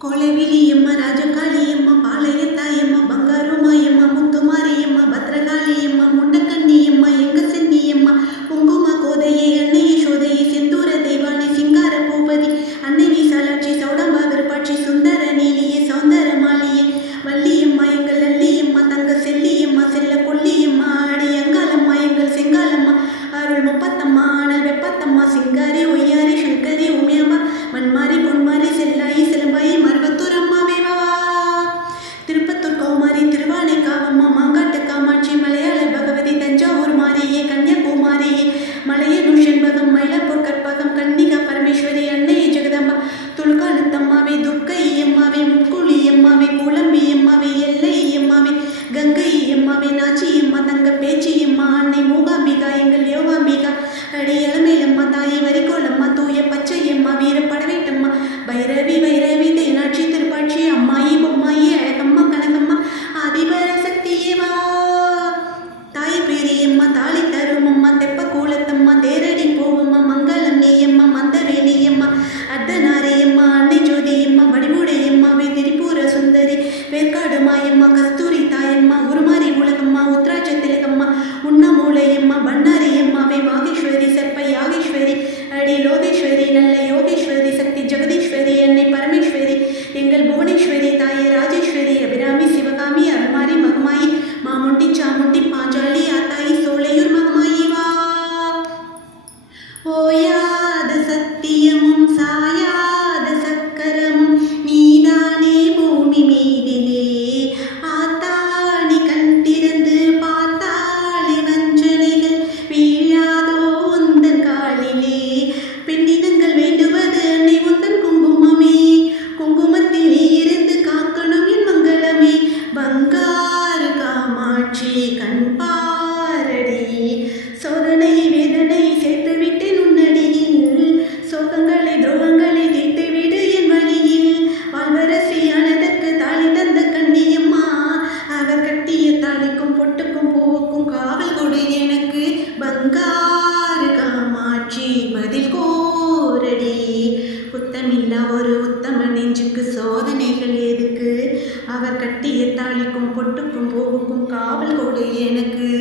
ಕೋಳೆಬಿಲಿಯಮ್ಮ ರಾಜಕಾಳಿಯಮ್ಮ ಪಾಳಯ ತಾಯಮ್ಮ ಬಂಗಾರು ಮಾಯಮ್ಮ ಮುತ್ತು ಮಾರಿಯಮ್ಮ அன்னை மூகாம்பிகா எங்கள் யோகாம்பிகா. அடி இளமையிலம்மா தாயே வரிகோலம்மா தூய பச்சையம்மா வீர படவேட்டம்மா பைரவி வைரவி தேனாட்சி திருப்பாட்சி அம்மாயி பொம்மாயி அழகம்மா கனகம்மா. அதிபர சக்தியேவா தாய் பேரியம்மா தாலி தரும் அம்மா தெப்ப கூலத்தம்மா தேரடி போவம்மா மங்களம் நீயம்மா மந்த வேணியம்மா அர்த்தநாரியம்மா அன்னை ஜோதியம்மா வடிவுடையம்மா திருப்பூர சுந்தரி வேற்காடு மாயம்மா நெஞ்சுக்கு சோதனைகள் எதுக்கு? அவர் கட்டி எத்தாளிக்கும் பொட்டுக்கும் போவுக்கும் காவல் கொடு எனக்கு.